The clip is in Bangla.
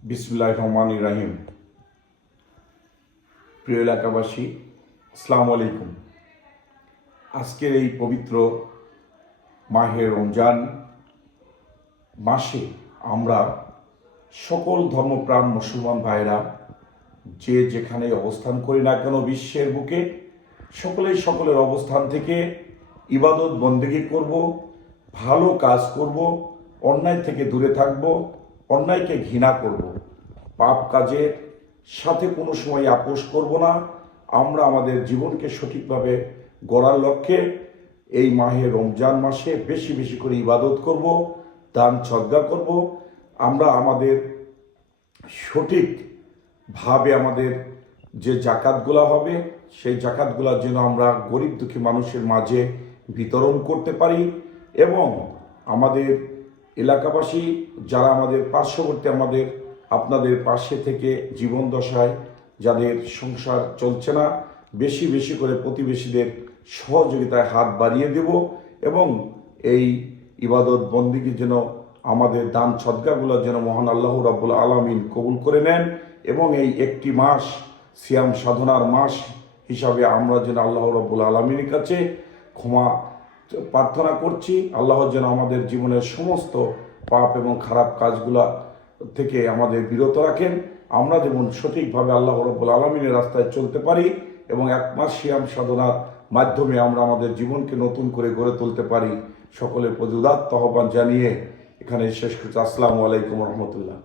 বিসমিল্লাহির রহমানির রহিম। প্রিয় এলাকাবাসী, আসসালামু আলাইকুম। আজকের এই পবিত্র মাহে রমজান মাসে আমরা সকল ধর্মপ্রাণ মুসলমান ভাইরা যে যেখানে অবস্থান করি না কেন বিশ্বের বুকে সকলেই সকলের অবস্থান থেকে ইবাদত বন্দেগী করব, ভালো কাজ করব, অন্যায় থেকে দূরে থাকব, অন্যায়কে ঘৃণা করব, পাপ কাজের সাথে কোনো সময় আপোষ করব না। আমরা আমাদের জীবনকে সঠিকভাবে গড়ার লক্ষ্যে এই মাহে রমজান মাসে বেশি বেশি করে ইবাদত করব, দান সদকা করব। আমরা আমাদের সঠিকভাবে আমাদের যে জাকাতগুলা হবে সেই জাকাতগুলা যেন আমরা গরিব দুঃখী মানুষের মাঝে বিতরণ করতে পারি এবং আমাদের এলাকাবাসী যারা আমাদের পার্শ্ববর্তী আমাদের আপনাদের পাশে থেকে জীবন দশায় যাদের সংসার চলছে না, বেশি বেশি করে প্রতিবেশীদের সহযোগিতায় হাত বাড়িয়ে দেব এবং এই ইবাদত বন্দিগি যেন আমাদের দান সদকাগুলো যেন মহান আল্লাহ রাব্বুল আলামিন কবুল করে নেন এবং এই একটি মাস সিয়াম সাধনার মাস হিসাবে আমরা যেন আল্লাহ রাব্বুল আলামিনের কাছে ক্ষমা প্রার্থনা করছি। আল্লাহ যেন আমাদের জীবনের সমস্ত পাপ এবং খারাপ কাজগুলা থেকে আমাদের বিরত রাখেন। আমরা যেমন সঠিকভাবে আল্লাহ রাব্বুল আলামিনের রাস্তায় চলতে পারি এবং এক মাস সিয়াম সাধনার মাধ্যমে আমরা আমাদের জীবনকে নতুন করে গড়ে তুলতে পারি। সকলের প্রতি উদাত্ত আহ্বান জানিয়ে এখানে শেষ করছি। আসসালামু আলাইকুম রহমতুল্লাহ।